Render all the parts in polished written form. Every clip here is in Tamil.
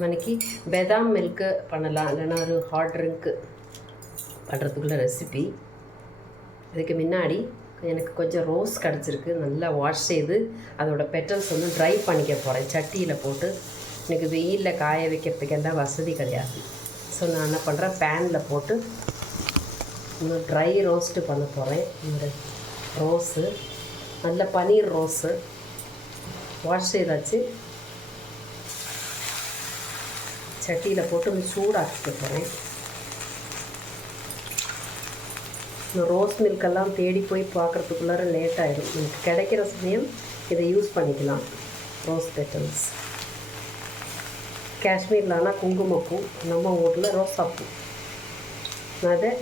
இன்னைக்கு பாதாம் மில்க்கு பண்ணலாம், இல்லைன்னா ஒரு ஹாட் ட்ரிங்க்கு பண்ணுறதுக்குள்ள ரெசிபி. இதுக்கு முன்னாடி எனக்கு கொஞ்சம் ரோஸ் கிடச்சிருக்கு, நல்லா வாஷ் செய்து அதோடய பெட்டல்ஸ் வந்து ட்ரை பண்ணிக்க போகிறேன் சட்டியில் போட்டு. எனக்கு வெயிலில் காய வைக்கிறதுக்கு எல்லாம் வசதி கிடையாது. ஸோ நான் என்ன பண்ணுறேன், பேனில் போட்டு இன்னும் ட்ரை ரோஸ்ட்டு பண்ண போகிறேன். இந்த ரோஸு நல்ல பன்னீர் ரோஸு வாஷ் செய்தாச்சு. சட்டியில் போட்டு சூடாக்கிக்க போகிறேன். இந்த ரோஸ் மில்கெல்லாம் தேடி போய் பார்க்குறதுக்குள்ளார லேட் ஆகிடும். எனக்கு கிடைக்கிற சமயம் இதை யூஸ் பண்ணிக்கலாம். ரோஸ் பெட்டல்ஸ், காஷ்மீரில் ஆனால் குங்குமப்பூ, நம்ம ஊரில் ரோசாப்பூ. நான் அதை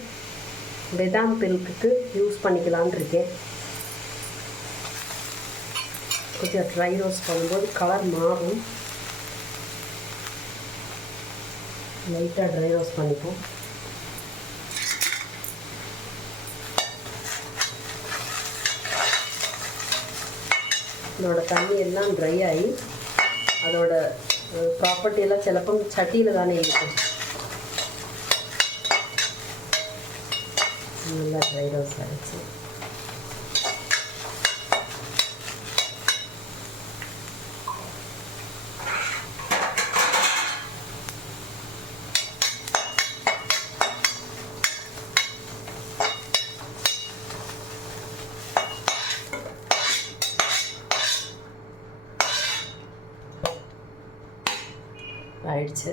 பாதாம் மில்க்குக்கு யூஸ் பண்ணிக்கலான் இருக்கேன். கொஞ்சம் ட்ரை ரோஸ்ட் பண்ணும்போது கலர் மாறும். லைட்டாக ட்ரை ரோஸ்ட் பண்ணிப்போம். இதோட தண்ணி எல்லாம் ட்ரை ஆகி அதோட ப்ராப்பர்ட்டியெல்லாம் சிலப்போ சட்டியில் தானே இருக்கும். நல்லா ட்ரை ரோஸ்ட் ஆகிடுச்சு. ஆயிடுச்சு.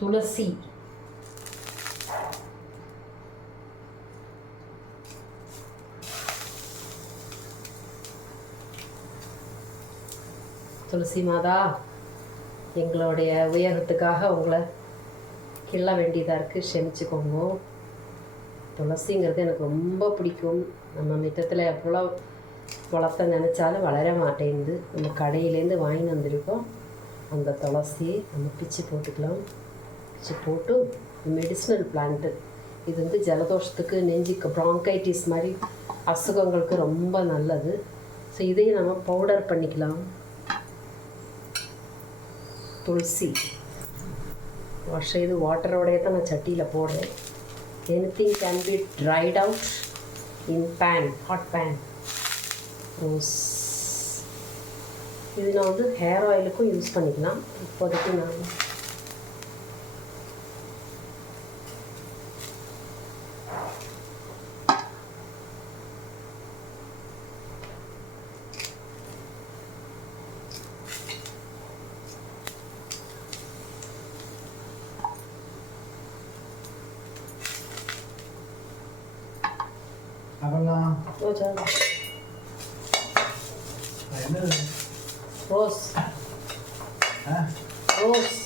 துளசி, துளசி மாதா, எங்களுடைய உயரத்துக்காக உங்களை கிள்ள வேண்டியதாக இருக்குது, க்ஷமிச்சுக்கோங்க. துளசிங்கிறது எனக்கு ரொம்ப பிடிக்கும். நம்ம மிட்டத்தில் எவ்வளோ வளர்த்த நினச்சாலும் வளர மாட்டேங்குது. நம்ம கடையிலேருந்து வாங்கி வந்திருக்கோம். அந்த துளசியை நம்ம பிச்சு போட்டுக்கலாம். பிச்சு போட்டு மெடிசினல் பிளான்ட்டு. இது வந்து ஜலதோஷத்துக்கு, நெஞ்சுக்கு, ப்ராங்கைட்டிஸ் மாதிரி அசுகங்களுக்கு ரொம்ப நல்லது. ஸோ இதையும் நம்ம பவுடர் பண்ணிக்கலாம். துளசி வாஷ் செய்து வாட்டரோடைய தான் நான் சட்டியில் போடுறேன். Anything can be tried out in pan, hot pan. ரோஸ் இது நான் வந்து ஹேர் ஆயிலுக்கும் யூஸ் பண்ணிக்கலாம். இப்போதைக்கு நான் ரோஸ் ரோஸ்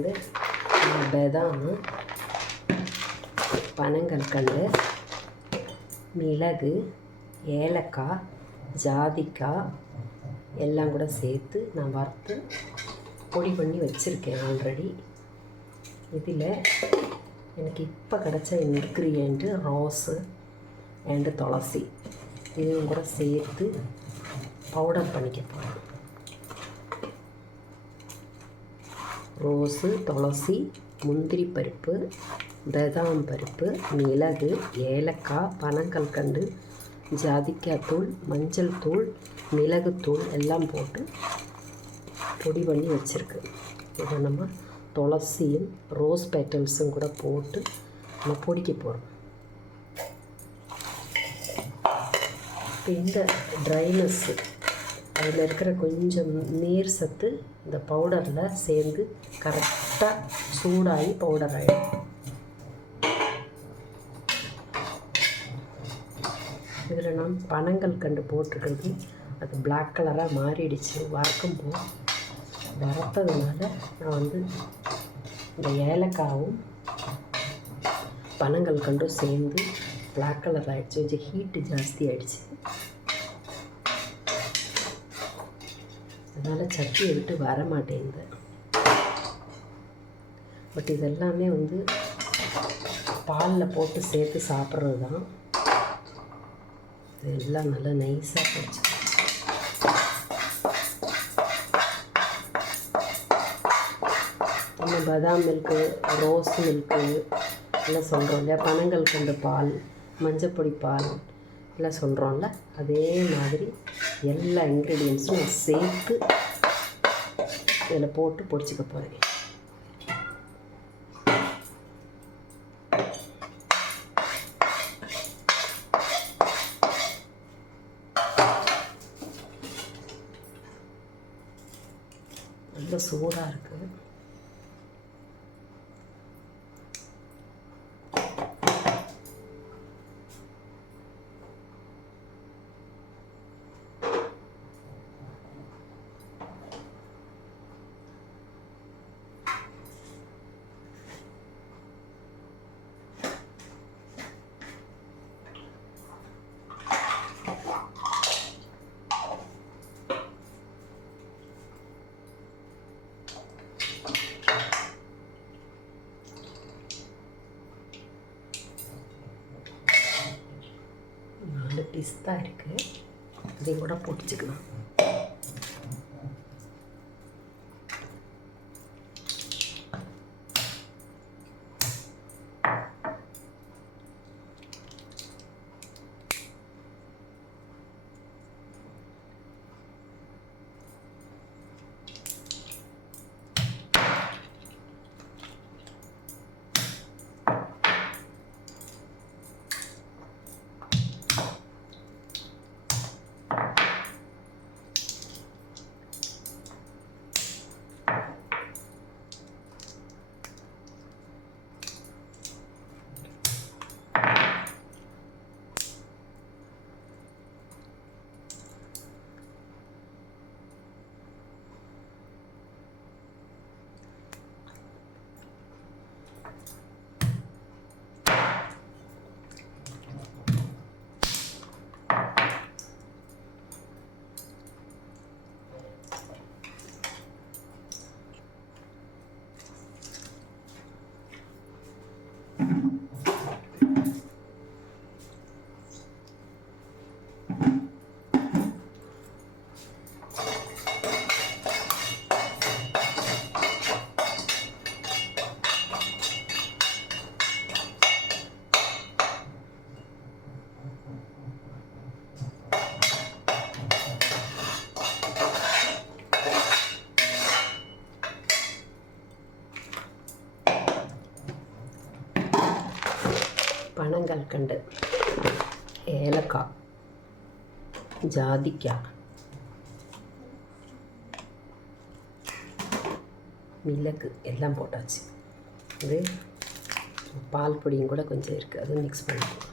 வந்து பாதாம், பனங்கற்கண்டு, மிளகு, ஏலக்காய், ஜாதிக்காய் எல்லாம் கூட சேர்த்து நான் வறுத்து பொடி பண்ணி வச்சுருக்கேன் ஆல்ரெடி. இதில் எனக்கு இப்போ கிடச்ச இன்க்ரீடியண்ட்டு ரோஸு அண்டு துளசி இதையும் கூட சேர்த்து பவுடர் பண்ணிக்க போகிறேன். ரோஸு, துளசி, முந்திரி பருப்பு, பாதாம் பருப்பு, மிளகு, ஏலக்காய், பனங்கற்கண்டு, ஜாதிக்காய் தூள், மஞ்சள் தூள், மிளகுத்தூள் எல்லாம் போட்டு பொடி பண்ணி வச்சுருக்கு. இதை நம்ம துளசியும் ரோஸ் பெட்டல்ஸும் கூட போட்டு நம்ம பொடிக்க போகிறோம். இப்போ இந்த ட்ரைனஸ்ஸு அதில் இருக்கிற கொஞ்சம் நீர் சத்து இந்த பவுடரில் சேர்ந்து கரெக்டாக சூடாகி பவுடர் ஆகிடும். இதில் நான் பனங்கற்கண்டு போட்டிருக்கிறது அது பிளாக் கலராக மாறிடுச்சு. வறுக்கும்போது வறுத்ததுனால நான் வந்து இந்த ஏலக்காவும் பனங்கற்கண்டும் சேர்ந்து பிளாக் கலர் ஆகிடுச்சு. கொஞ்சம் ஹீட்டு ஜாஸ்தி ஆகிடுச்சு. அதனால் சட்டியை விட்டு வர மாட்டேங்குது. பட் இதெல்லாமே வந்து பாலில் போட்டு சேர்த்து சாப்பிட்றது தான். இதெல்லாம் நல்லா நைஸாக போச்சு. நம்ம பாதாம் மில்க்கு, ரோஸ் மில்க்கு எல்லாம் சொல்கிறோம் இல்லையா, பனங்கற்கண்டு பால், மஞ்சப்பொடி பால் எல்லாம் சொல்கிறோம்ல, அதே மாதிரி எல்லா இன்க்ரீடியன்ஸும் நான் சேர்த்து இதில் போட்டு பொடிச்சிக்க போகிறேன். ரொம்ப சூடாக இருக்குது. பிஸ்தா இருக்குது, இதையும் கூட பொடிச்சுக்கலாம். பனங்கற்கண்டு, ஏலக்காய், ஜாதிக்காய், மிளகு எல்லாம் போட்டாச்சு. இது பால் பொடியும் கூட கொஞ்சம் இருக்குது, அதுவும் மிக்ஸ் பண்ணிக்கலாம்.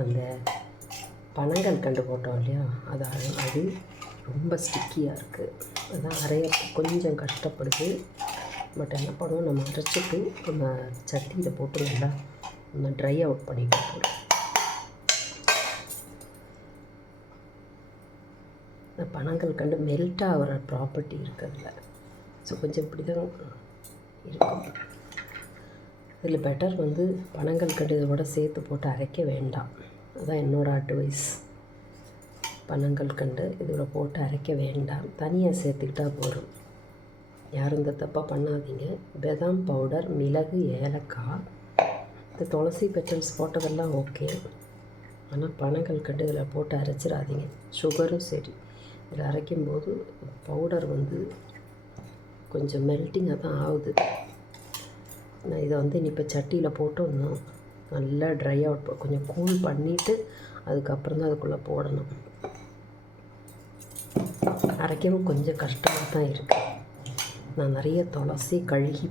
அந்த பனங்கள் கண்டு போட்டோம் இல்லையா, அது ரொம்ப ஸ்டிக்கியாக இருக்குது. அதான் அரைய கொஞ்சம் கஷ்டப்படுது. பட் என்ன பண்ணுவோம், நம்ம அரைச்சிட்டு நம்ம சட்டியில் போட்டு நல்லா நம்ம ட்ரை அவுட் பண்ணிட்டு போகிறோம். இந்த பனங்கள் கண்டு மெல்ட் ஆகிற ப்ராப்பர்ட்டி இருக்கிறதுல. ஸோ கொஞ்சம் இப்படி தான் இருக்கும். இதில் பெட்டர் வந்து பனங்கள் கண்டு இதோட சேர்த்து போட்டு அரைக்க வேண்டாம். அதுதான் என்னோடய அட்வைஸ். பனங்கள் கண்டு இதோட போட்டு அரைக்க வேண்டாம், தனியாக சேர்த்துக்கிட்டால் போதும். யாரும் இந்த தப்பாக பண்ணாதீங்க. பாதாம் பவுடர், மிளகு, ஏலக்காய், இந்த துளசி பெட்டல்ஸ் போட்டதெல்லாம் ஓகே. ஆனால் பனங்கள் கண்டு இதில் போட்டு அரைச்சிடாதீங்க. சுகரும் சரி, இதில் அரைக்கும்போது பவுடர் வந்து கொஞ்சம் மெல்ட்டிங்காக தான் ஆகுது. நான் இதை வந்து இப்போ சட்டியில் போட்டு இன்னும் நல்லா ட்ரை அவுட் கொஞ்சம் கூல் பண்ணிவிட்டு அதுக்கப்புறம் தான் அதுக்குள்ளே போடணும். அரைக்கவும் கொஞ்சம் கஷ்டமாக தான் இருக்குது. நான் நிறைய துளசி கழுகி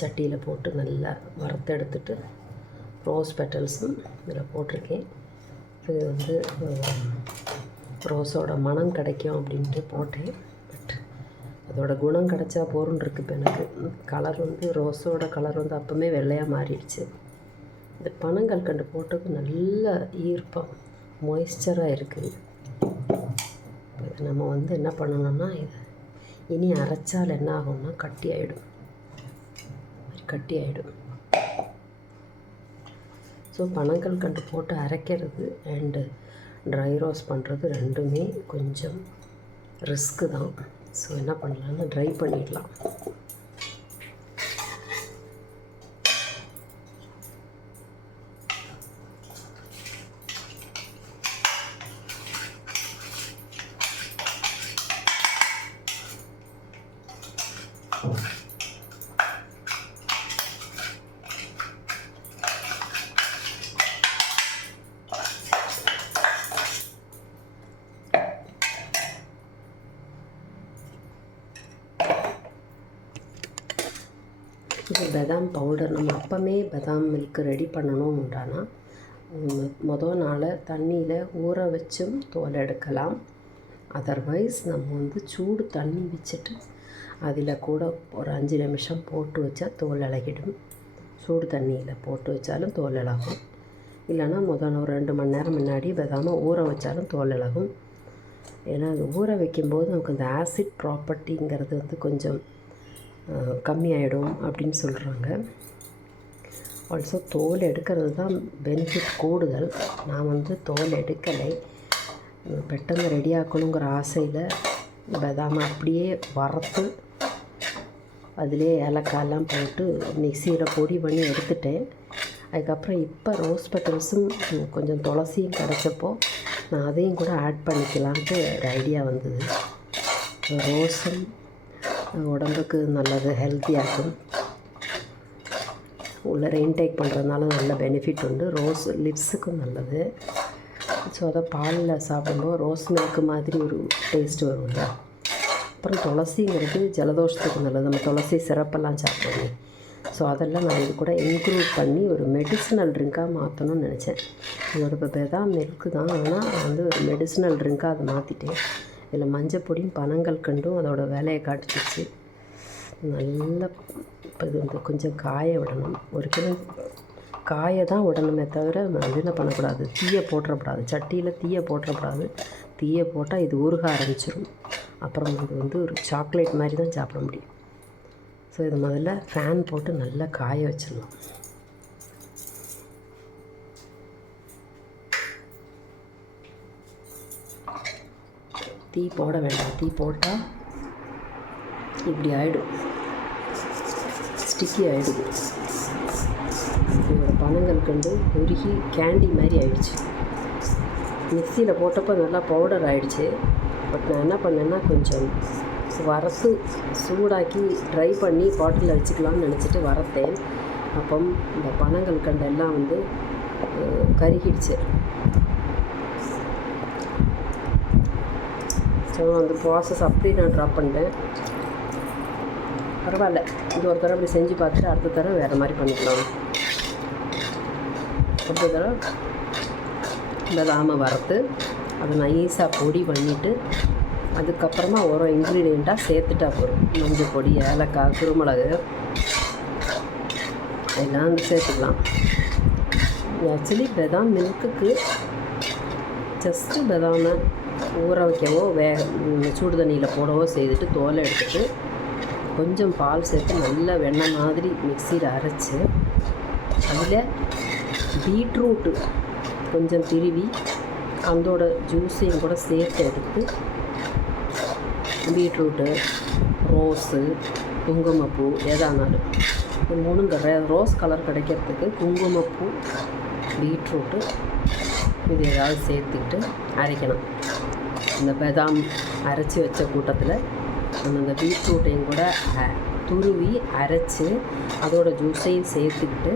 சட்டியில் போட்டு நல்லா வறுத்தெடுத்துட்டு ரோஸ் பெட்டல்ஸும் இதில் போட்டிருக்கேன். இது வந்து ரோஸோட மனம் கிடைக்கும் அப்படின்ட்டு போட்டேன். பட் அதோட குணம் கிடைச்சா போருன்னு இருக்குது. இப்போ எனக்கு கலர் வந்து ரோஸோட கலர் வந்து அப்போவுமே வெள்ளையாக மாறிடுச்சு. இந்த பனங்கள் கண்டு போட்டது நல்ல ஈர்ப்பம், மாய்ஸ்சராக இருக்குது. நம்ம வந்து என்ன பண்ணணும்னா, இது இனி அரைச்சால் என்ன ஆகும்னா கட்டி ஆகிடும். ஸோ பனங்கள் கண்டு போட்டு அரைக்கிறது அண்டு ட்ரை ரோஸ் பண்ணுறது ரெண்டுமே கொஞ்சம் ரிஸ்க்கு தான். ஸோ என்ன பண்ணலான்னா ட்ரை பண்ணிடலாம். இது பாதாம் பவுடர். நம்ம அப்பமே பாதாம் மில்க் ரெடி பண்ணணும்ன்றானா மொதல் நாள் தண்ணியில் ஊற வச்சும் தோல் எடுக்கலாம். அதர்வைஸ் நம்ம வந்து சூடு தண்ணி வச்சுட்டு அதில் கூட ஒரு 5 நிமிஷம் போட்டு வச்சா தோல் இளகிடும். சூடு தண்ணியில் போட்டு வச்சாலும் தோல் இளகும். இல்லைனா முதல்ல ஒரு 2 மணி நேரம் முன்னாடி பாதாமை ஊற வச்சாலும் தோல் இளகும். ஏன்னா அது ஊற வைக்கும்போது நமக்கு அந்த ஆசிட் ப்ராப்பர்ட்டிங்கிறது வந்து கொஞ்சம் கம்மியாயிடும் அப்படின்னு சொல்கிறாங்க. ஆல்சோ தோல் எடுக்கிறது தான் பெனிஃபிட் கூடுதல். நான் வந்து தோல் எடுக்கலை, பெட்டன்னு ரெடி ஆக்கணுங்கிற ஆசையில் பாதாமை அப்படியே வறுத்து அதிலே ஏலக்காயெல்லாம் போட்டு மிக்சியில் பொடி பண்ணி எடுத்துட்டேன். அதுக்கப்புறம் இப்போ ரோஸ் பெட்டல்ஸும் கொஞ்சம் துளசியும் கிடச்சப்போ நான் அதையும் கூட ஆட் பண்ணிக்கலான்ட்டு ஒரு ஐடியா வந்தது. ரோஸும் உடம்புக்கு நல்லது, ஹெல்த்தியாகும். உள்ளே இன்டேக் பண்ணுறதுனால நல்ல பெனிஃபிட் உண்டு. ரோஸ் லிப்ஸுக்கும் நல்லது. ஸோ அதை பாலில் சாப்பிடும்போது ரோஸ் மில்க்கு மாதிரி ஒரு டேஸ்ட் வரும்ல. அப்புறம் துளசிங்கிறது ஜலதோஷத்துக்கு நல்லது. நம்ம துளசி சிறப்பெல்லாம் சாப்பிடுவோம். ஸோ அதெல்லாம் நான் இது கூட இன்க்ளூட் பண்ணி ஒரு மெடிசினல் ட்ரிங்காக மாற்றணும்னு நினச்சேன். இதோட இப்போ பாதாம் மில்க்கு தான், ஆனால் நான் வந்து ஒரு மெடிசினல் ட்ரிங்காக அதை மாற்றிட்டேன். இதில் மஞ்சள் பொடியும் பனங்கள் கண்டும் அதோட வேலையை காட்டுச்சு. நல்லா இப்போ இது வந்து கொஞ்சம் காய விடணும். ஒரு கிலோ காய தான் விடணுமே தவிர இது என்ன பண்ணக்கூடாது, தீயை போட்டுறக்கூடாது. சட்டியில் தீயை போட்டுறக்கூடாது. தீயை போட்டால் இது உருக ஆரம்பிச்சிடும். அப்புறம் இது வந்து ஒரு சாக்லேட் மாதிரி தான் சாப்பிட முடியும். ஸோ இது முதல்ல ஃபேன் போட்டு நல்லா காய வச்சிடலாம். தீ போட வேண்டாம். தீ போட்டால் இப்படி ஆகிடும், ஸ்டிக்கி ஆகிடுது. இதோட பனங்கள் கண்டு உருகி கேண்டி மாதிரி ஆயிடுச்சு. மிக்சியில் போட்டப்போ நல்லா பவுடர் ஆகிடுச்சு. பட் நான் என்ன பண்ணேன்னா கொஞ்சம் வறுத்து சூடாக்கி ட்ரை பண்ணி பாட்டிலில் வச்சுக்கலாம்னு நினச்சிட்டு வறுத்தேன். அப்போ இந்த பனங்கள் கண்டு எல்லாம் வந்து கருகிடுச்சு. ஸோ அந்த ப்ராசஸ் அப்படி நான் ட்ராப் பண்ணிட்டேன். பரவாயில்ல, இது ஒரு தடவை அப்படி செஞ்சு பார்த்துட்டு அடுத்த தடவை வேறு மாதிரி பண்ணிக்கலாம். ஒரு தடவை பதாமை வறுத்து அதை நைஸாக பொடி பண்ணிவிட்டு அதுக்கப்புறமா ஒரு இன்க்ரீடியண்ட்டாக சேர்த்துட்டா போதும். மஞ்சள் பொடி, ஏலக்காய், குருமிளகு எல்லாம் வந்து சேர்த்துக்கலாம். ஆக்சுவலி பதாம் மில்க்குக்கு ஜஸ்ட்டு பதாமை ஊற வைக்கவோ சுடு தண்ணியில் போடவோ செய்துட்டு தோலை எடுத்துகிட்டு கொஞ்சம் பால் சேர்த்து நல்லா வெண்ணெய் மாதிரி மிக்சியில் அரைச்சி அதில் பீட்ரூட்டு கொஞ்சம் திருவி அதோட ஜூஸையும் கூட சேர்த்து எடுத்து பீட்ரூட்டு, ரோஸு, குங்குமப்பூ எதானாலும் இது மூணும் ரோஸ் கலர் கிடைக்கிறதுக்கு குங்குமப்பூ, பீட்ரூட்டு இது ஏதாவது சேர்த்துக்கிட்டு அரைக்கணும். இந்த பதாம் அரைச்சி வச்ச கூட்டத்தில் நம்ம இந்த பீட்ரூட்டையும் கூட துருவி அரைச்சி அதோட ஜூஸையும் சேர்த்துக்கிட்டு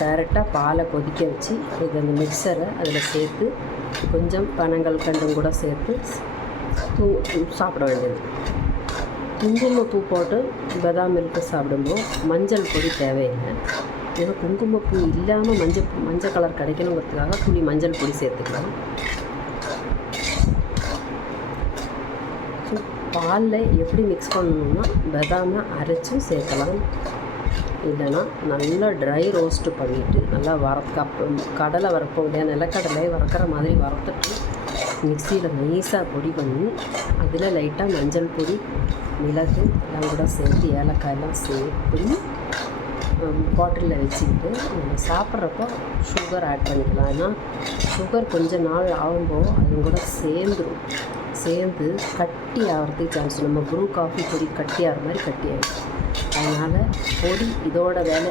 டைரெக்டாக பாலை கொதிக்க வச்சு இது அந்த மிக்சரை அதில் சேர்த்து கொஞ்சம் பனங்கல்கண்டும் கூட சேர்த்து சாப்பிட வேண்டியது. குங்குமப்பூ போட்டு பதாம் மில்க்கு சாப்பிடும்போது மஞ்சள் பொடி தேவையில்லை. ஏன்னா குங்குமப்பூ இல்லாமல் மஞ்சள் கலர் கிடைக்கணுங்கிறதுக்காக துளி மஞ்சள் பொடி சேர்த்துக்கலாம். பாலில் எப்படி மிக்ஸ் பண்ணணும்னா பதாமை அரைச்சும் சேர்க்கலாம், இல்லைன்னா நல்லா ட்ரை ரோஸ்ட்டு பண்ணிவிட்டு நல்லா கடலை வறுப்போம் இல்லையா, நிலக்கடலை வறுக்கிற மாதிரி வறுத்துட்டு மிக்சியில் நைஸாக பொடி பண்ணி அதில் லைட்டாக மஞ்சள் பொடி, மிளகு எல்லாம் கூட சேர்த்து ஏலக்காயெல்லாம் சேர்த்து பாட்டிலில் வச்சுக்கிட்டு நம்ம சாப்பிட்றப்போ சுகர் ஆட் பண்ணிக்கலாம். ஏன்னா சுகர் கொஞ்சம் நாள் ஆகும்போது அது கூட சேர்ந்து கட்டி ஆகிறதுக்கு சான்ஸ். நம்ம ப்ரூ காஃபி பொடி கட்டி ஆகிற மாதிரி கட்டி ஆகிடும். அதனால் பொடி இதோட வேலை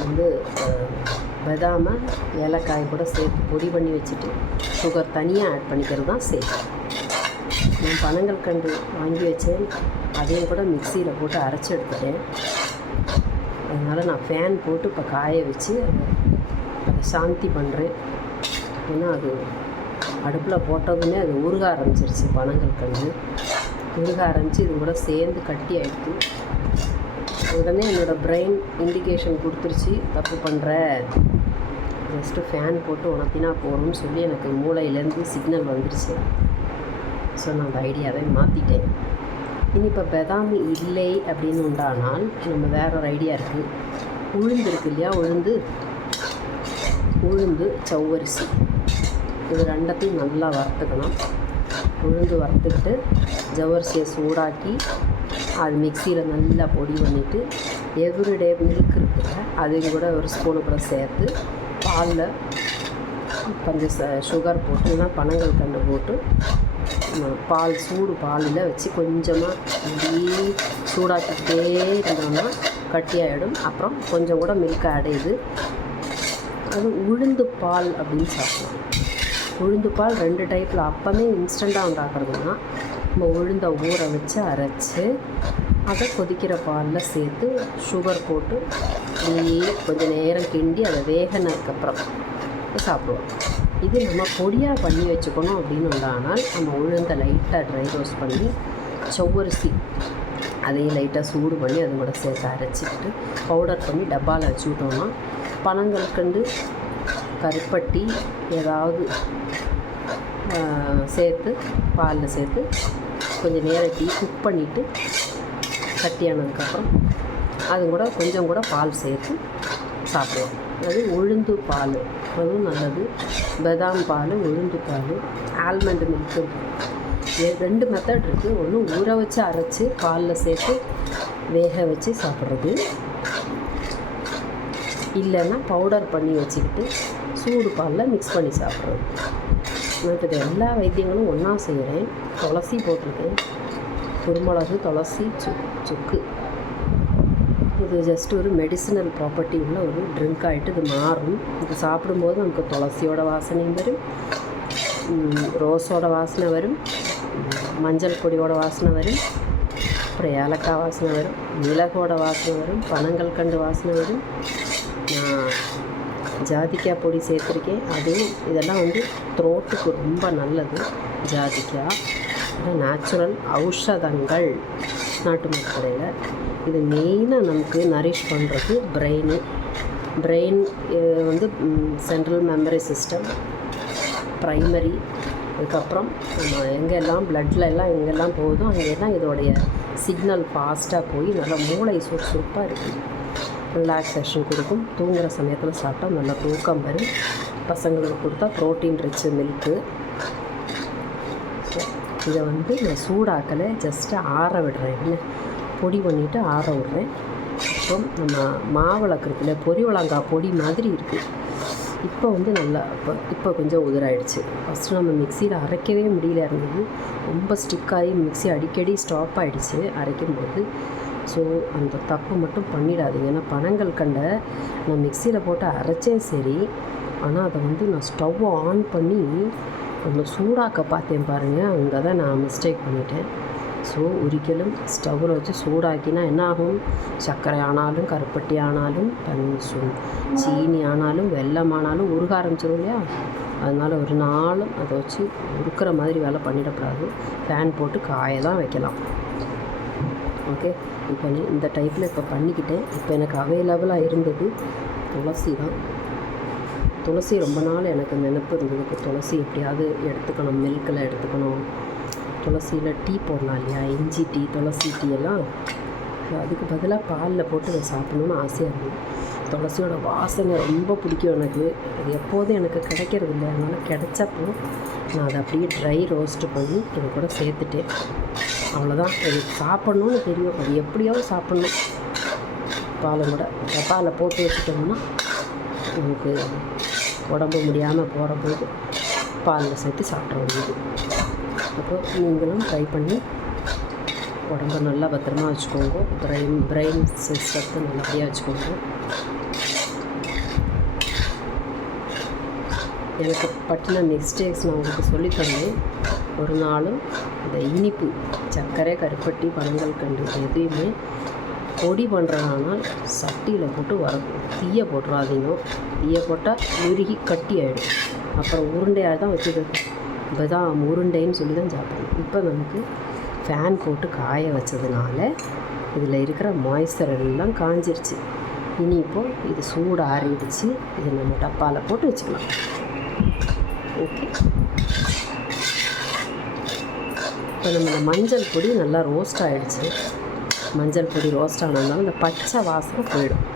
வந்து பதாமை ஏலக்காய் கூட சேர்த்து பொடி பண்ணி வச்சுட்டு சுகர் தனியாக ஆட் பண்ணிக்கிறது தான் சேஃப். நான் பனங்கல்கண்டு வாங்கி வச்சேன், அதையும் கூட மிக்சியில் போட்டு அரைச்சி எடுத்துட்டேன். அதனால் நான் ஃபேன் போட்டு இப்போ காய வச்சு அதை சாந்தி பண்ணுறேன். ஏன்னா அது அடுப்பில் போட்டதுமே அது உருக ஆரம்பிச்சிருச்சு. பனங்கல்கண்டு உருக ஆரம்பித்து இது கூட சேர்ந்து கட்டி ஆகிடுது. உடனே என்னோடய பிரெயின் இண்டிகேஷன் கொடுத்துருச்சு, தப்பு பண்ணுற, ஜஸ்ட்டு ஃபேன் போட்டு உணர்த்தினா போகிறோம்னு சொல்லி எனக்கு மூளையிலேருந்து சிக்னல் வந்துருச்சு. ஸோ நான் அந்த ஐடியாவை மாற்றிட்டேன். இனி இப்போ பதாம் இல்லை அப்படின்னு உண்டானால் நம்ம வேற ஒரு ஐடியா இருக்குது. உளுந்து இருக்குது இல்லையா, உளுந்து சவ்வரிசி இது ரெண்டத்தையும் நல்லா வறுத்துக்கணும். உளுந்து வறுத்துக்கிட்டு ஜவ்வரிசியை சூடாக்கி அது மிக்சியில் நல்லா பொடி பண்ணிவிட்டு எவ்ரிடே மில்க் இருக்குல்ல அதையும் கூட ஒரு ஸ்பூனு கூட சேர்த்து பாலில் கொஞ்சம் சுகர் போட்டு இல்லைன்னா பனங்கல்கண்டு போட்டு சூடு பாலில் வச்சு கொஞ்சமாக அப்படியே சூடாக்கிட்டே இருந்தோம்னா கட்டியாகிடும். அப்புறம் கொஞ்சம் கூட மில்க் ஆட் ஆகிடுது. அது உளுந்து பால் அப்படின்னு சாப்பிடலாம். உளுந்து பால் 2 டைப்பில். அப்போவே இன்ஸ்டண்ட்டாக உண்டாக்குறதுன்னா நம்ம உளுந்தை ஊற வச்சு அரைச்சி அதை கொதிக்கிற பாலில் சேர்த்து சுகர் போட்டு அப்படியே கொஞ்சம் நேரம் கிண்டி அதை வேகனதுக்கப்புறம் சாப்பிடுவோம். இது நம்ம பொடியாக பண்ணி வச்சுக்கணும் அப்படின்னு உண்டானால் நம்ம உளுந்தை லைட்டாக ட்ரை ரோஸ்ட் பண்ணி சவ்வரிசி அதையும் லைட்டாக சூடு பண்ணி அது கூட சேர்த்து அரைச்சிக்கிட்டு பவுடர் பண்ணி டப்பாவில் வச்சு விட்டோம்னா பனங்கல்கண்டு, கருப்பட்டி ஏதாவது சேர்த்து பாலில் சேர்த்து கொஞ்சம் நேரட்டி குக் பண்ணிவிட்டு கட்டியானதுக்கப்புறம் அது கூட கொஞ்சம் கூட பால் சேர்த்து சாப்பிடுவோம். அது உளுந்து பால், அதுவும் நல்லது. பதாம் பால், உளுந்து பால், ஆல்மண்ட் மில்க்கு 2 மெத்தட் இருக்குது. ஒன்று ஊற வச்சு அரைச்சி பாலில் சேர்த்து வேக வச்சு சாப்பிட்றது, இல்லைன்னா பவுடர் பண்ணி வச்சுக்கிட்டு சூடு பாலில் மிக்ஸ் பண்ணி சாப்பிட்றது. நான் இப்போ எல்லா வைத்தியங்களும் ஒன்றா செய்கிறேன். துளசி போட்டிருக்கேன், குருமிளகு, துளசி, சுக்கு. இது ஜஸ்ட் ஒரு மெடிசினல் ப்ராப்பர்ட்டி உள்ள ஒரு ட்ரிங்க் ஆகிட்டு இது மாறும். இது சாப்பிடும்போது நமக்கு துளசியோட வாசனையும் வரும், ரோஸோட வாசனை வரும், மஞ்சள் பொடியோட வாசனை வரும், அப்புறம் ஏலக்காய் வாசனை வரும், மிளகோட வாசனை வரும், பனங்கல்கண்டு வாசனை வரும். நான் ஜாதிக்காய் பொடி சேர்த்துருக்கேன். அதுவும் இதெல்லாம் வந்து த்ரோட்டுக்கு ரொம்ப நல்லது. ஜாதிக்காய் நேச்சுரல் ஔஷதங்கள் நாட்டு மருந்து கடையில். இது மெயினாக நமக்கு நரிஷ் பண்ணுறது பிரெயின், பிரெயின் வந்து சென்ட்ரல் மெமரி சிஸ்டம், ப்ரைமரி, அதுக்கப்புறம் நம்ம எங்கெல்லாம் பிளட்டில் எல்லாம் எங்கெல்லாம் போகுதோ அங்கெல்லாம் இதோடைய சிக்னல் ஃபாஸ்ட்டாக போய் நல்லா மூளை சுறுசுறுப்பாக இருக்குது. ரிலாக்ஸேஷன் கொடுக்கும். தூங்குகிற சமயத்தில் சாப்பிட்டா நல்லா தூக்கம் வரும். பசங்களுக்கு கொடுத்தா ப்ரோட்டீன் ரிச்சு மில்க்கு. இதை வந்து நான் சூடாக்கலை, ஜஸ்ட்டு ஆற விடுறேன். என்ன பொடி பண்ணிவிட்டு ஆற விட்றேன். அப்புறம் நம்ம மாவிளக்குறதுல பொரிவளங்காய் பொடி மாதிரி இருக்குது. இப்போ வந்து நல்லா இப்போ கொஞ்சம் உதிராயிடுச்சு. ஃபஸ்ட்டு நம்ம மிக்சியில் அரைக்கவே முடியல இருந்தது. ரொம்ப ஸ்டிக்காகி மிக்சி அடிக்கடி ஸ்டாப் ஆகிடுச்சு அரைக்கும்போது. ஸோ அந்த தப்பு மட்டும் பண்ணிடாதீங்க. ஏன்னா பனங்கள் கண்டை நான் மிக்சியில் போட்டு அரைச்சேன் சரி, ஆனால் அதை வந்து நான் ஸ்டவ் ஆன் பண்ணி அந்த சூடாக்க பார்த்தேன் பாருங்கள், அங்கே தான் நான் மிஸ்டேக் பண்ணிட்டேன். ஸோ ஒரிக்கலும் ஸ்டவ்வில் வச்சு சூடாக்கினா என்ன ஆகும், சர்க்கரை ஆனாலும் கருப்பட்டி ஆனாலும் சீனி ஆனாலும் வெல்லம் ஆனாலும் உருக ஆரம்பிச்சிடும் இல்லையா. அதனால் ஒரு நாளும் அதை வச்சு உருக்கிற மாதிரி வேலை பண்ணிடக்கூடாது. ஃபேன் போட்டு காய தான் வைக்கலாம். ஓகே, இப்போ இந்த டைப்பில் இப்போ பண்ணிக்கிட்டேன். இப்போ எனக்கு அவைலபிளாக இருந்தது துளசி தான். துளசி ரொம்ப நாள் எனக்கு நினைப்பு இருந்தது. இப்போ துளசி எப்படியாவது எடுத்துக்கணும், மில்கில் எடுத்துக்கணும். துளசியில் டீ போடலாம் இல்லையா, இஞ்சி டீ, துளசி டீ எல்லாம். அதுக்கு பதிலாக பாலில் போட்டு அதை சாப்பிட்ணுன்னு ஆசையாக இருந்தது. துளசியோட வாசனை ரொம்ப பிடிக்கும் எனக்கு. அது எப்போதும் எனக்கு கிடைக்கிறது இல்லை. அதனால் கிடைச்சப்போ நான் அதை அப்படியே ட்ரை ரோஸ்ட்டு பண்ணி இது கூட சேர்த்துட்டேன். அவ்வளோதான். இது சாப்பிட்ணுன்னு தெரியும், அது எப்படியாவது சாப்பிட்ணும். பாலும் கூட டப்பாவில் போட்டு வச்சுட்டோம்னா நமக்கு உடம்பு முடியாமல் போகிற போது பாலில் சேர்த்து சாப்பிட்ற வேண்டியது. அப்போ நீங்களும் ட்ரை பண்ணி உடம்பை நல்லா பத்திரமா வச்சுக்கோங்க. பிரெயின் சிஸ்டத்தை நல்லபடியாக வச்சுக்கோங்க. எனக்கு பட்டின மிஸ்டேக்ஸ் நான் உங்களுக்கு சொல்லித்தந்தேன். ஒரு நாளும் இந்த இனிப்பு சர்க்கரை கருப்பட்டி பனங்கள் கண்டு எதையுமே பொடி பண்ணுறதுனால் சட்டியில் போட்டு தீயை போட்டுறாதீங்க. தீயை போட்டால் உருகி கட்டி ஆகிடும். அப்புறம் உருண்டையாக தான் வச்சுக்கிறது. பதாம் உருண்டைன்னு சொல்லி தான் சாப்பிடணும். இப்போ நமக்கு ஃபேன் போட்டு காய வச்சதுனால இதில் இருக்கிற மாய்ஸ்சர் எல்லாம் காஞ்சிருச்சு. இனி இப்போது இது சூடு ஆறிடுச்சு. இது நம்ம டப்பாவில் போட்டு வச்சுக்கலாம். ஓகே, இப்போ நம்ம இந்த மஞ்சள் பொடி நல்லா ரோஸ்ட் ஆகிடுச்சு. மஞ்சள் பொடி ரோஸ்ட் ஆனதுனால இந்த பச்சை வாசனை போயிடும்.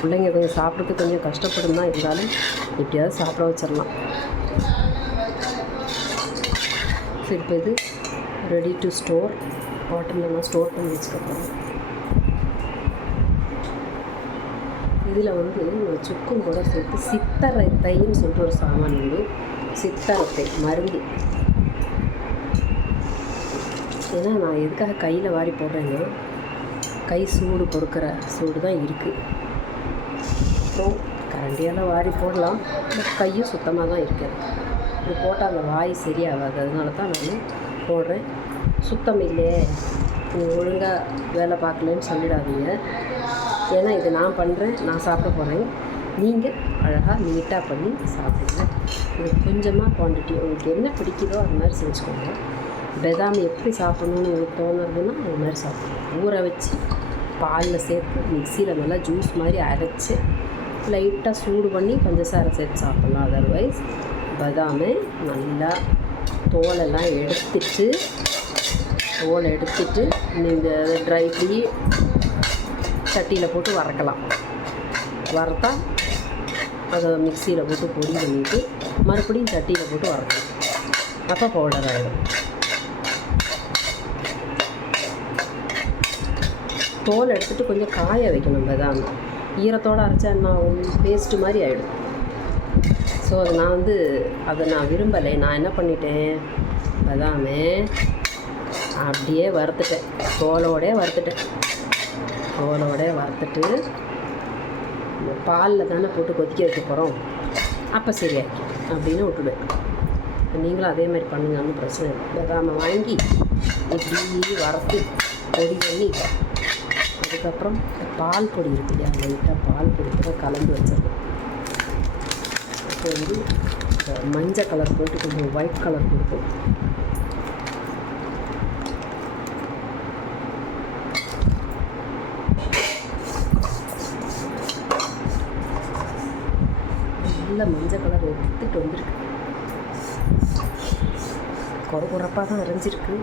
பிள்ளைங்க கொஞ்சம் சாப்பிட்றதுக்கு கொஞ்சம் கஷ்டப்படும் தான், இருந்தாலும் எப்படியாவது சாப்பிட வச்சிடலாம். சரி, இப்போ இது ரெடி டு ஸ்டோர். பாட்டிலில் நான் ஸ்டோர் பண்ணி வச்சுக்கிறேன். இதில் வந்து சுக்கும் கூட சேர்த்து சித்தரத்தைன்னு சொல்லிட்டு ஒரு சாமான் உண்டு. சித்தரத்தை மருந்து. ஏன்னா நான் எதுக்காக கையில் வாரி போடுறேன்னா, கை சூடு பொறுக்கிற சூடு தான் இருக்குது. அப்புறம் கரண்டியால் வாரி போடலாம், பட் கையும் சுத்தமாக தான் இருக்குது. இது போட்டால் அந்த வாய் சரியாகாது. அதனால தான் நான் போடுறேன். சுத்தம் இல்லையே, நீங்கள் ஒழுங்காக வேலை பார்க்கலன்னு சொல்லிடாதீங்க. ஏன்னா இது நான் பண்ணுறேன், நான் சாப்பிட போகிறேன். நீங்கள் அழகாக நீட்டாக பண்ணி சாப்பிடுங்க. இது கொஞ்சமாக குவான்டிட்டி உங்களுக்கு என்ன பிடிக்குதோ அது மாதிரி செஞ்சுக்கோங்க. பதாம் எப்படி சாப்பிட்ணுன்னு உங்களுக்கு தோணுறதுன்னா அது மாதிரி சாப்பிடணும். ஊற வச்சு பாலில் சேர்த்து மிக்சியில் நல்லா ஜூஸ் மாதிரி அரைச்சி லைட்டாக சூடு பண்ணி பஞ்சசாரை சேர்த்து சாப்பிட்லாம். அதர்வைஸ் பதாமை நல்லா தோலெல்லாம் எடுத்துட்டு நீங்கள் ட்ரை பண்ணி சட்டியில் போட்டு வறுக்கலாம். வறுத்தா அதை மிக்சியில் போட்டு பொடி பண்ணிவிட்டு மறுபடியும் சட்டியில் போட்டு வறுக்கலாம். அப்போ பவுடர் ஆகிடும். தோல் எடுத்துகிட்டு கொஞ்சம் காய வைக்கணும். பதாம் ஈரத்தோடு அரைச்சா என்ன பேஸ்ட்டு மாதிரி ஆகிடும். ஸோ அது நான் விரும்பலை. நான் என்ன பண்ணிட்டேன், பதாமே அப்படியே வறுத்துட்டேன். தோலோடே வறுத்துட்டு பாலில் தானே போட்டு கொதிக்க வைக்க போகிறோம், அப்போ சரியாயிடும் அப்படின்னு விட்டுடுவேன். நீங்களும் அதே மாதிரி பண்ணுங்க, ஒன்றும் பிரச்சனை இல்லை. பதாமை வாங்கி இப்படி வறுத்து பொடி பண்ணி அதுக்கப்புறம் பால் பொடி இருக்கு இல்லையா, லைட்டாக பால் பொடி கூட கலந்து வச்சிடணும். அப்போ வந்து மஞ்சள் கலர் போட்டு கொஞ்சம் ஒயிட் கலர் கொடுக்கும். நல்ல மஞ்சள் கலர் எடுத்துகிட்டு வந்துருக்கு. குறப்பாக தான் அரைஞ்சிருக்கு.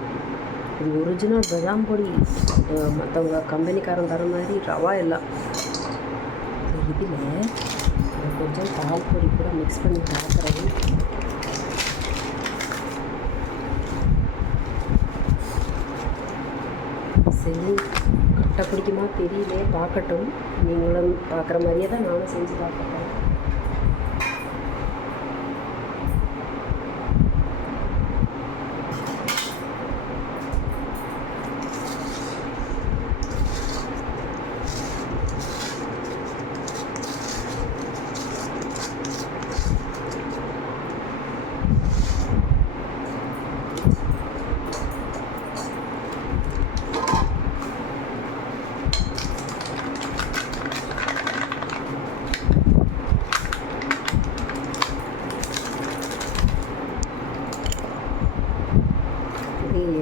இது ஒரிஜினல் பதாம் பொடி. மற்றவங்க கம்பெனிக்காரன் தர மாதிரி ரவா எல்லாம். இதில் கொஞ்சம் பால் பொடி கூட மிக்ஸ் பண்ணி பார்க்குறேன். சரி, கட்டை பிடிக்குமா தெரியல, பார்க்கட்டும். நீங்களும் பார்க்குற மாதிரியே தான் நானும் செஞ்சு பார்ப்பேன்.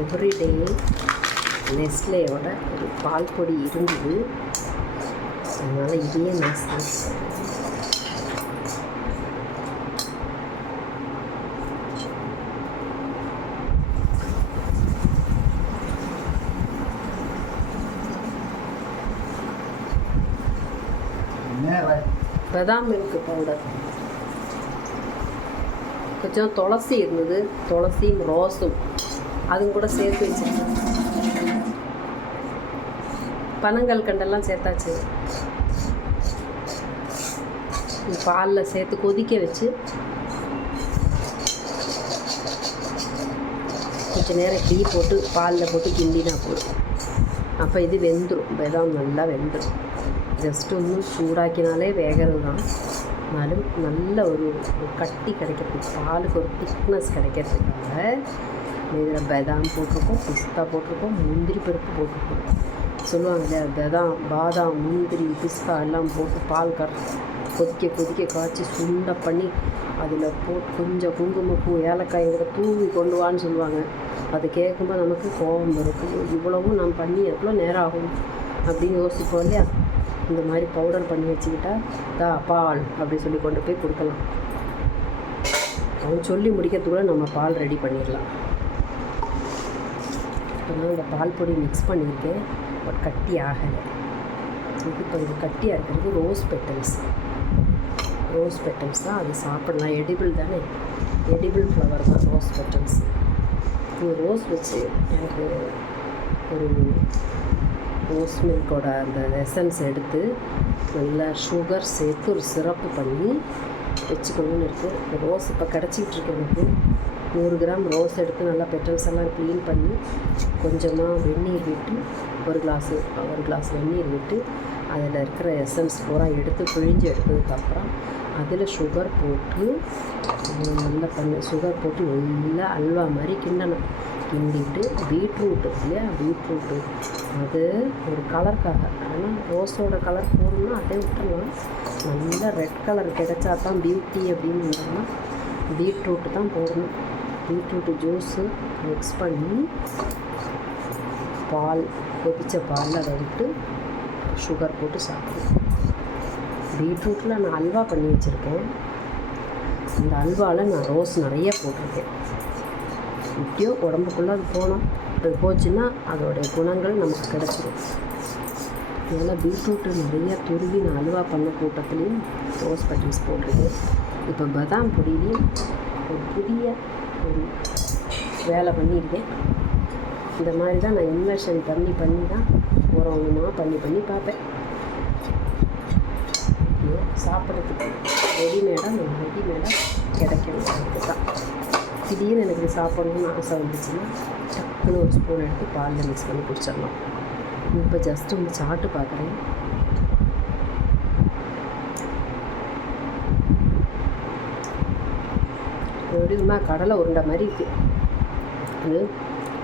எவ்ரிடே நெஸ்லேயோட ஒரு பால் பொடி இருந்தது, அதனால் இதையே நான் செஞ்சேன். பதாம் மில்க் பவுடர், கொஞ்சம் துளசி இருந்தது, துளசியும் ரோஸும் அதுவும் கூட சேர்த்து வச்சுருக்கேன். பனங்கள் கண்டெல்லாம் சேர்த்தாச்சு. பாலில் சேர்த்து கொதிக்க வச்சு கொஞ்சம் நேரம் டீ போட்டு பாலில் போட்டு கிண்டினா போதும். அப்போ இது வெந்துடும், பதாம் நல்லா வெந்துடும். ஜஸ்ட்டு ஒன்றும் சூடாக்கினாலே வேகிறது தான். இருந்தாலும் நல்ல ஒரு கட்டி கிடைக்கிறதுக்கு, பாலுக்கு ஒரு திக்னஸ் கிடைக்கிறதுக்காக இதில் பதாம் போட்டிருக்கோம், பிஸ்தா போட்டிருக்கோம், முந்திரி பருப்பு போட்டிருக்கோம். சொல்லுவாங்க இல்லையா, பாதாம் முந்திரி பிஸ்தா எல்லாம் போட்டு பால் கொதிக்க காய்ச்சி சுண்டை பண்ணி அதில் போட்டு கொஞ்சம் குங்குமப்பூ ஏலக்காய் கூட தூவி கொண்டு வான்னு சொல்லுவாங்க. அது கேட்கும்போது நமக்கு கோபம் இருக்கும். இவ்வளவும் நான் பண்ணி எவ்வளோ நேரம் ஆகும் அப்படின்னு யோசிப்போம் இல்லையா. இந்த மாதிரி பவுடர் பண்ணி வச்சுக்கிட்டா பால் அப்படி சொல்லி கொண்டு போய் கொடுக்கலாம். அவன் சொல்லி முடிக்கிறதுக்குள்ள நம்ம பால் ரெடி பண்ணிடலாம். இப்போ நான் இந்த பால் பொடி மிக்ஸ் பண்ணியிருக்கேன், பட் கட்டி ஆகலை. இப்போ இது கட்டியாக இருக்கிறது ரோஸ் பெட்டல்ஸ் தான். அது சாப்பிடலாம், எடிபிள் தானே, எடிபிள் ஃப்ளவர் தான் ரோஸ் பெட்டல்ஸ். இந்த ரோஸ் வச்சு எனக்கு ஒரு ரோஸ் மில்கோட அந்த எசன்ஸ் எடுத்து நல்லா சுகர் சேர்த்து ஒரு சிரப்பு பண்ணி வச்சுக்கணும்னு இருக்குது. இந்த ரோஸ் இப்போ கிடச்சிக்கிட்டு இருக்கு. எனக்கு 100 கிராம் ரோஸ் எடுத்து நல்லா பெட்டல்ஸ் எல்லாம் க்ளீன் பண்ணி கொஞ்சமாக வெந்நீர் விட்டு ஒரு கிளாஸ் வெந்நீர் விட்டு அதில் இருக்கிற எசன்ஸ் பூரா எடுத்து பிழிஞ்சு எடுத்ததுக்கப்புறம் அதில் சுகர் போட்டு சுகர் போட்டு நல்லா அல்வா மாதிரி கிண்டணும். கிண்டிட்டு பீட்ரூட்டு இல்லையா, பீட்ரூட்டு அது ஒரு கலருக்காக. ஆனால் ரோஸோட கலர் போடணும்னா அதே விட்டுடலாம். நல்லா ரெட் கலர் கிடைச்சா தான் பியூட்டி அப்படின்னு இருந்தோம்னா பீட்ரூட்டு தான் போடணும். பீட்ரூட்டு ஜூஸு மிக்ஸ் பண்ணி கொதித்த பாலில் அதை விட்டு சுகர் போட்டு சாப்பிடுவேன். பீட்ரூட்டில் நான் அல்வா பண்ணி வச்சுருக்கேன். அந்த அல்வாவில் நான் ரோஸ் நிறைய போட்டிருக்கேன். இப்படியோ உடம்புக்குள்ளே அது போச்சுன்னா அதோடைய குணங்கள் நமக்கு கிடச்சிடும். அதனால் பீட்ரூட்டு நிறைய துருவி நான் அல்வா பண்ண கூட்டத்துலேயும் ரோஸ் பெட்டல்ஸ் போட்டிருக்கேன். இப்போ பதாம் பொடியிலையும் ஒரு புதிய ஒரு வேலை பண்ணியிருக்கேன். இந்த மாதிரி தான் நான் இன்வெர்ஷன் பண்ணி தான் ஒரு ஒன்றுமா பண்ணி பார்ப்பேன். சாப்பிட்றதுக்கு ரெடிமேடாக கிடைக்கணும். அதுதான் திடீர்னு எனக்கு சாப்பிடணும்னு ஆசை வந்துச்சுன்னா டக்குன்னு ஒரு ஸ்பூன் எடுத்து பாலில் மிக்ஸ் பண்ணி குடிச்சிடலாம். இப்போ ஜஸ்ட்டு வந்து சாப்பிட்டு பார்க்குறேன். எப்படிமா கடலை உருண்டை மாதிரி இருக்குது. அது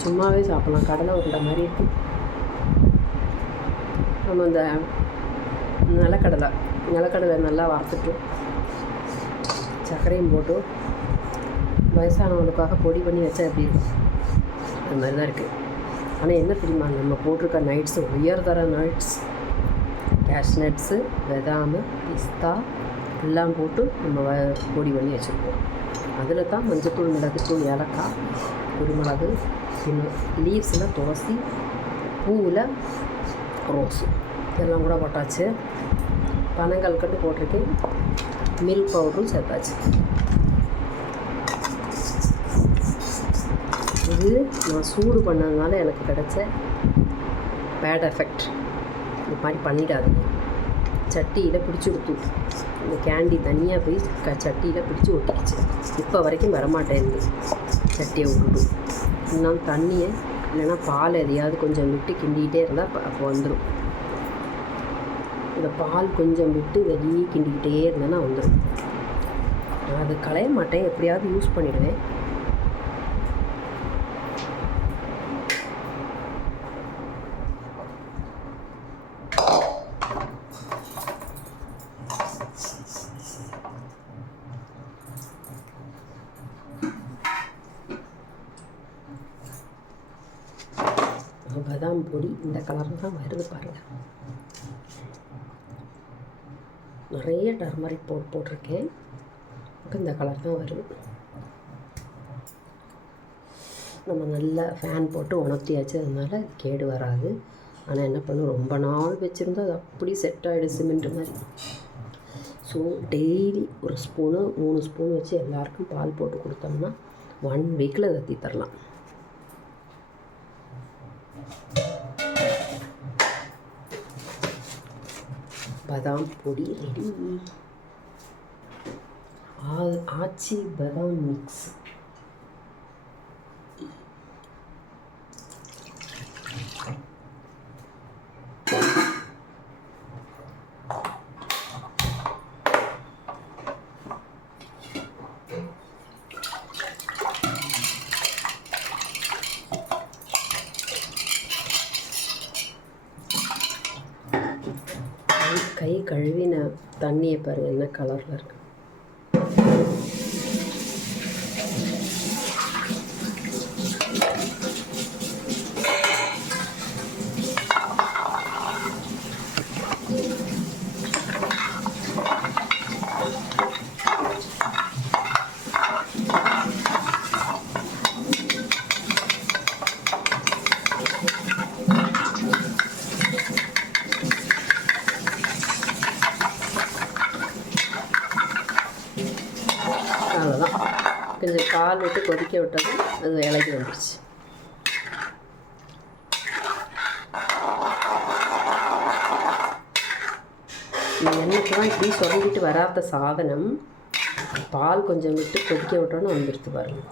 சும்மாவே சாப்பிட்லாம், கடலை உருண்டை மாதிரி இருக்குது. நம்ம இந்த நிலக்கடலை நல்லா வறுத்துட்டு சர்க்கரையும் போட்டு வயசானவனுக்காக பொடி பண்ணி வச்சா எப்படி இருக்கும், அது மாதிரி தான் இருக்குது. ஆனால் என்ன தெரியுமா, நம்ம போட்டிருக்க நட்ஸு உயர்தர நட்ஸ், கேஷ்நட்ஸு, பதாம், பிஸ்தா, எல்லாம் போட்டு நம்ம பொடி பண்ணி வச்சுருப்போம். அதில் தான் மஞ்சத்தூள், மிளகுத்தூள், ஏலக்காய், குருமிளகு, லீவ்ஸில் துளசி, பூவில் ரோஸு இதெல்லாம் கூட போட்டாச்சு. பனங்கல்கண்டு போட்டிருக்கேன், மில்க் பவுடரும் சேர்த்தாச்சு. இது நான் சூடு பண்ணதுனால எனக்கு கிடைச்ச பேட் எஃபெக்ட். இந்த மாதிரி பண்ணிடாதுங்க. சட்டியில் பிடிச்சி கொடுத்து இந்த கேண்டி தனியாக போய் சட்டியில் பிடிச்சி ஒட்டிக்கிச்சு. இப்போ வரைக்கும் வரமாட்டேங்குது சட்டியை விட்டுட்டு. இன்னும் தண்ணியை இல்லைன்னா பால் எதையாவது கொஞ்சம் விட்டு கிண்டிக்கிட்டே இருந்தால் அப்போ வந்துடும். இந்த பால் கொஞ்சம் விட்டு வெளியே கிண்டிக்கிட்டே இருந்தேன்னா வந்துடும். நான் அது களைய மாட்டேன், எப்படியாவது யூஸ் பண்ணிவிடுவேன். பதாம் பொடி இந்த கலர் தான் வருது பாருங்கள். நிறைய டர்மரிக் போட்டிருக்கேன். இப்போ இந்த கலர் தான் வருது. நம்ம நல்லா ஃபேன் போட்டு உணர்த்தியாச்சு, அதனால் கேடு வராது. ஆனால் என்ன பண்ணும், ரொம்ப நாள் வச்சுருந்தா அது அப்படி செட் ஆகிடும் சிமெண்ட் மாதிரி. ஸோ டெய்லி ஒரு ஸ்பூனு 3 ஸ்பூன் வச்சு எல்லாருக்கும் பால் போட்டு கொடுத்தோம்னா 1 வீக்கில் அதை தரலாம். பதாம் பொடி ரெடி. ஆச்சி பதாம் மிக்ஸ். கை கழுவின தண்ணியை பாருங்கள் என்ன கலரில் இருக்குது. அவ்வளோதான். கொஞ்சம் பால் விட்டு கொதிக்க விட்டது, அது இலகி வந்துடுச்சு. எண்ணெய்க்கு தான் இப்படி சொல்லிட்டு வராத சாதனம் பால் கொஞ்சம் விட்டு கொதிக்க விட்டோன்னு வந்துடுது பாருங்க.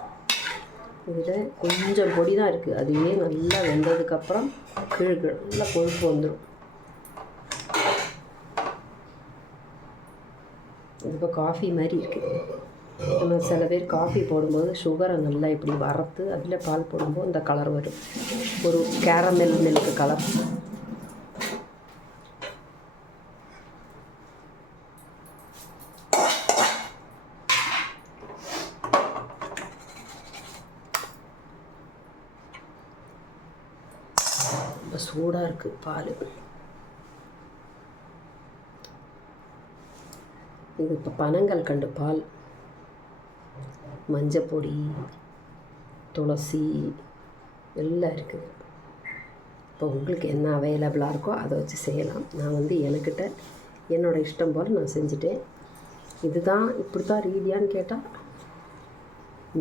இதில் கொஞ்சம் பொடி தான் இருக்குது, அதுவே நல்லா வெந்ததுக்கப்புறம் கீழ் நல்லா கொழுப்பு வந்துடும். இப்போ காஃபி மாதிரி இருக்குது. நம்ம சில பேர் காஃபி போடும்போது சுகரை நல்லா இப்படி வறுத்து அதில் பால் போடும்போது இந்த கலர் வரும், ஒரு கேரமெல் மில்க் கலர். ரொம்ப சூடாக இருக்குது பால். இது இப்போ பனங்கல்கண்டு பால், மஞ்சப்பொடி, துளசி எல்லாம் இருக்குது. இப்போ உங்களுக்கு என்ன அவைலபிளாக இருக்கோ அதை வச்சு செய்யலாம். நான் எனக்கிட்ட என்னோடய இஷ்டம் போல் நான் செஞ்சுட்டேன். இதுதான் இப்படி தான் ரீதியான்னு கேட்டால்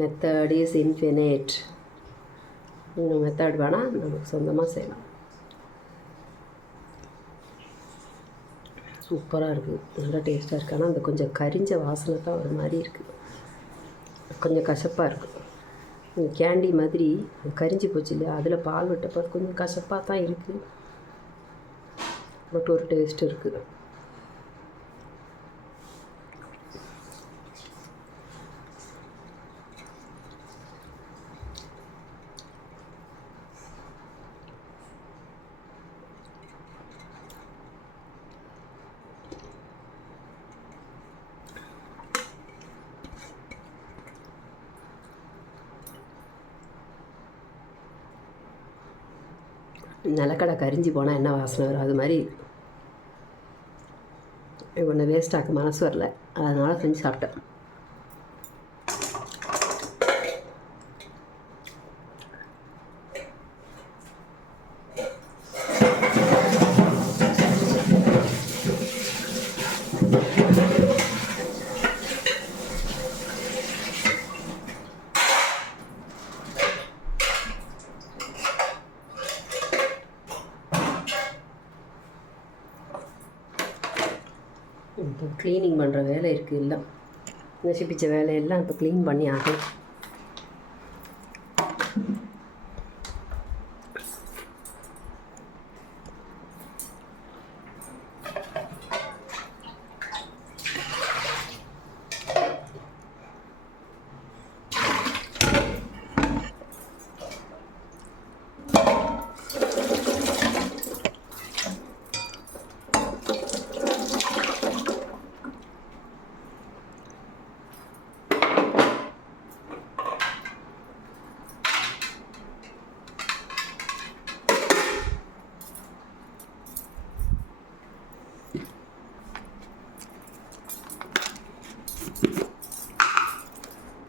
மெத்தட் இஸ் இன்ஃபினிட். இன்னும் மெத்தட் வேணால் நமக்கு சொந்தமாக செய்யலாம். சூப்பராக இருக்குது, நல்லா டேஸ்ட்டாக இருக்குது. ஆனால் அந்த கொஞ்சம் கரிஞ்ச வாசனை தான் ஒரு மாதிரி இருக்குது, கொஞ்சம் கசப்பாக இருக்குது. கேண்டி மாதிரி கரிஞ்சு போச்சு இல்லையா, அதில் பால் விட்டப்போ கொஞ்சம் கசப்பாக தான் இருக்குது, பட் ஒரு டேஸ்ட் இருக்குது. நிலக்கடை கரிஞ்சி போனால் என்ன வாசனை வரும், அது மாதிரி ஒன்று வேஸ்ட் ஆக்க மனசு வரல, அதனால் செஞ்சு சாப்பிட்டேன். இப்போ க்ளீனிங் பண்ணுற வேலை இருக்குது, இல்லை நசிப்பிச்ச வேலையெல்லாம் இப்போ க்ளீன் பண்ணி ஆகும்.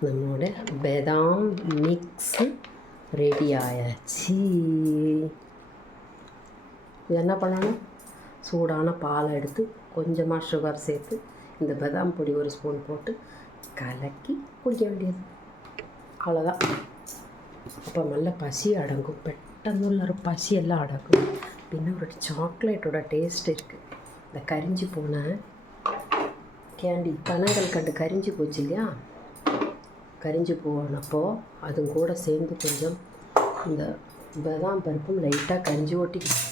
நம்மளோட பாதாம் மிக்ஸ் ரெடி ஆயாச்சு. இது என்ன பண்ணணும், சூடான பாலை எடுத்து கொஞ்சமாக சுகர் சேர்த்து இந்த பாதாம் பொடி ஒரு ஸ்பூன் போட்டு கலக்கி குடிக்க வேண்டியது, அவ்வளோதான். அப்போ நல்ல பசி அடங்கும், பெட்டன்னு உள்ள ஒரு பசியெல்லாம் அடங்கும். பின்ன ஒரு சாக்லேட்டோட டேஸ்ட் இருக்குது. இந்த கரிஞ்சு போன கேண்டி பனங்கள் கண்டு கரிஞ்சு போச்சு இல்லையா, கரிஞ்சு போனப்போ அது கூட சேர்ந்து கொஞ்சம் இந்த பாதாம் பருப்பும் லைட்டாக கரிஞ்சு ஓட்டிக்கணும்.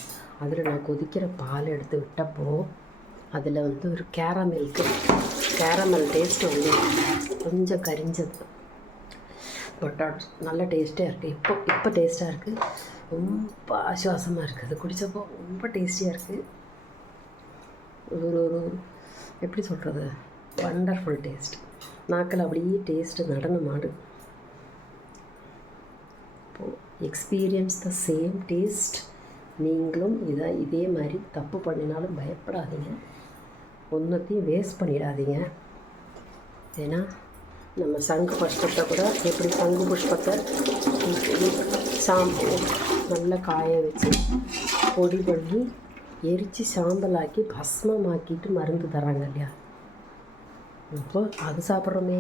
அதில் நான் கொதிக்கிற பால் எடுத்து விட்டப்போ அதில் வந்து ஒரு கேரமல் டேஸ்ட்டு வந்து கொஞ்சம் கரிஞ்சது, பட் நல்ல டேஸ்ட்டாக இருக்குது. இப்போ டேஸ்ட்டாக இருக்குது, ரொம்ப ஆசுவாசமாக இருக்குது. அது குடித்தப்போ ரொம்ப டேஸ்டியாக இருக்குது. ஒரு எப்படி சொல்கிறது, வண்டர்ஃபுல் டேஸ்ட். நாக்கில் அப்படியே டேஸ்ட்டு நடனமாடு. இப்போது எக்ஸ்பீரியன்ஸ் த சேம் டேஸ்ட். நீங்களும் இதே மாதிரி தப்பு பண்ணினாலும் பயப்படாதீங்க, ஒன்றத்தையும் வேஸ்ட் பண்ணிடாதீங்க. ஏன்னா நம்ம சங்கு புஷ்பத்தை கூட எப்படி சங்கு புஷ்பத்தை நல்லா காய வச்சு பொடி பண்ணி எரித்து சாம்பலாக்கி பஸ்மமாக்கிட்டு மருந்து தராங்க இல்லையா, இப்போ அது சாப்பிட்றோமே.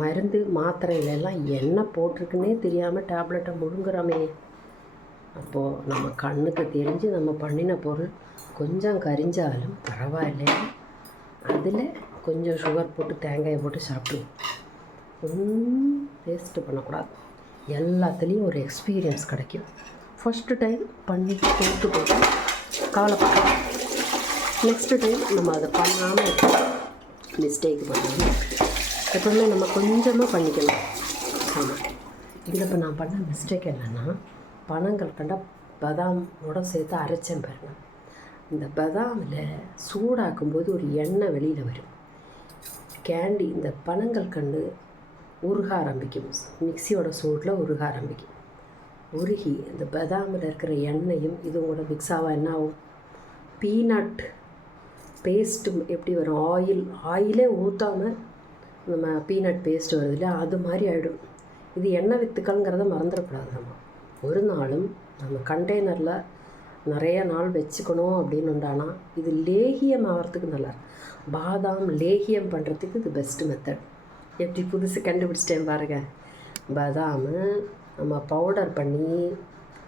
மருந்து மாத்திரையிலெல்லாம் என்ன போட்டிருக்குன்னே தெரியாமல் டேப்லெட்டை முழுங்குறோமே. அப்போது நம்ம கண்ணுக்கு தெரிஞ்சு நம்ம பண்ணின பொருள் கொஞ்சம் கரிஞ்சாலும் பரவாயில்ல, அதில் கொஞ்சம் சுகர் போட்டு தேங்காயை போட்டு சாப்பிடுவோம். ஒன்றும் வேஸ்ட்டு பண்ணக்கூடாது. எல்லாத்துலேயும் ஒரு எக்ஸ்பீரியன்ஸ் கிடைக்கும். ஃபஸ்ட்டு டைம் பண்ணி தோற்று போட்டு கவலைப்பட்டோம், நெக்ஸ்ட்டு டைம் நம்ம அதை பண்ணாமல் மிஸ்டேக் பண்ணணும். எப்பவுமே நம்ம கொஞ்சமாக பண்ணிக்கலாம். ஆமாம், இதில் இப்போ நான் பண்ண மிஸ்டேக் என்னென்னா, பனங்கள் கண்டா பாதாமோட சேர்த்து அரைச்சேன் பாருங்க. இந்த பாதாமில் சூடாக்கும்போது ஒரு எண்ணெய் வெளியில் வரும். கேண்டி இந்த பனங்கள் கண்டு உருக ஆரம்பிக்கும், மிக்சியோட சூடில் உருக ஆரம்பிக்கும். உருகி இந்த பாதாமில் இருக்கிற எண்ணெயும் இதுவும் கூட மிக்ஸ் ஆக என்ன ஆகும், பீனட் பேஸ்ட்டு எப்படி வரும், ஆயிலே ஊற்றாமல் நம்ம பீனட் பேஸ்ட் வருது இல்லை, அது மாதிரி ஆகிடும். இது எண்ணெய் வித்துக்கள்ங்கிறத மறந்துடக்கூடாது. நம்ம ஒரு நாளும் நம்ம கண்டெய்னரில் நிறைய நாள் வச்சுக்கணும் அப்படின்னு உண்டானா இது லேகியம் ஆகிறதுக்கு நல்லா, பாதாம் லேகியம் பண்ணுறதுக்கு இது பெஸ்ட்டு மெத்தட். எப்படி புதுசு கண்டுபிடிச்சிட்டேன் பாருங்கள். பாதாம் நம்ம பவுடர் பண்ணி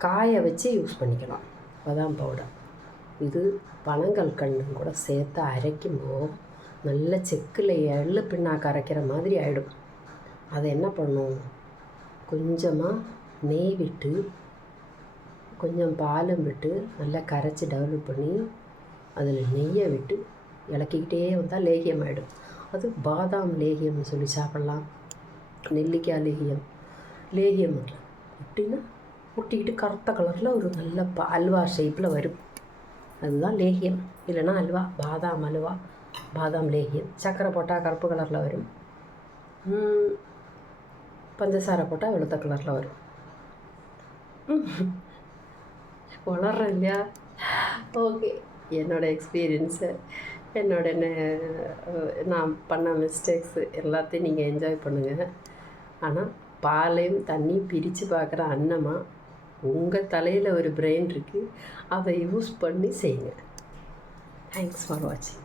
காய வச்சு யூஸ் பண்ணிக்கலாம், பாதாம் பவுடர். இது பனங்கள் கண்டு கூட சேர்த்து அரைக்கும்போது நல்ல செக்கில் எள்ளு பின்னாக்கு அரைக்கிற மாதிரி ஆகிடும். அதை என்ன பண்ணும், கொஞ்சமாக நெய் விட்டு கொஞ்சம் பாலும் விட்டு நல்லா கரைச்சி டெவலப் பண்ணி அதில் நெய்யை விட்டு இலக்கிக்கிட்டே வந்தால் லேகியம் ஆகிடும். அது பாதாம் லேகியம்னு சொல்லி சாப்பிட்லாம். நெல்லிக்காய் லேகியம் எப்படின்னா ஒட்டிக்கிட்டு கருத்த கலரில் ஒரு நல்ல அல்வா ஷேப்பில் வரும், அதுதான் லேகியம். இல்லைன்னா அல்வா, பாதாம் அல்வா, பாதாம் லேகியம். சர்க்கரை போட்டால் கருப்பு கலரில் வரும், பஞ்சசாரை போட்டால் வெளுத்த கலரில் வரும். வளர்றேன் இல்லையா? ஓகே, என்னோடய எக்ஸ்பீரியன்ஸை நான் பண்ண மிஸ்டேக்ஸு எல்லாத்தையும் நீங்கள் என்ஜாய் பண்ணுங்கள். ஆனால் பாலையும் தண்ணியும் பிரித்து பார்க்குற அன்னமா உங்கள் தலையில் ஒரு பிரெயின் இருக்குது, அதை யூஸ் பண்ணி செய்யுங்க. தேங்க்ஸ் ஃபார் வாட்சிங்.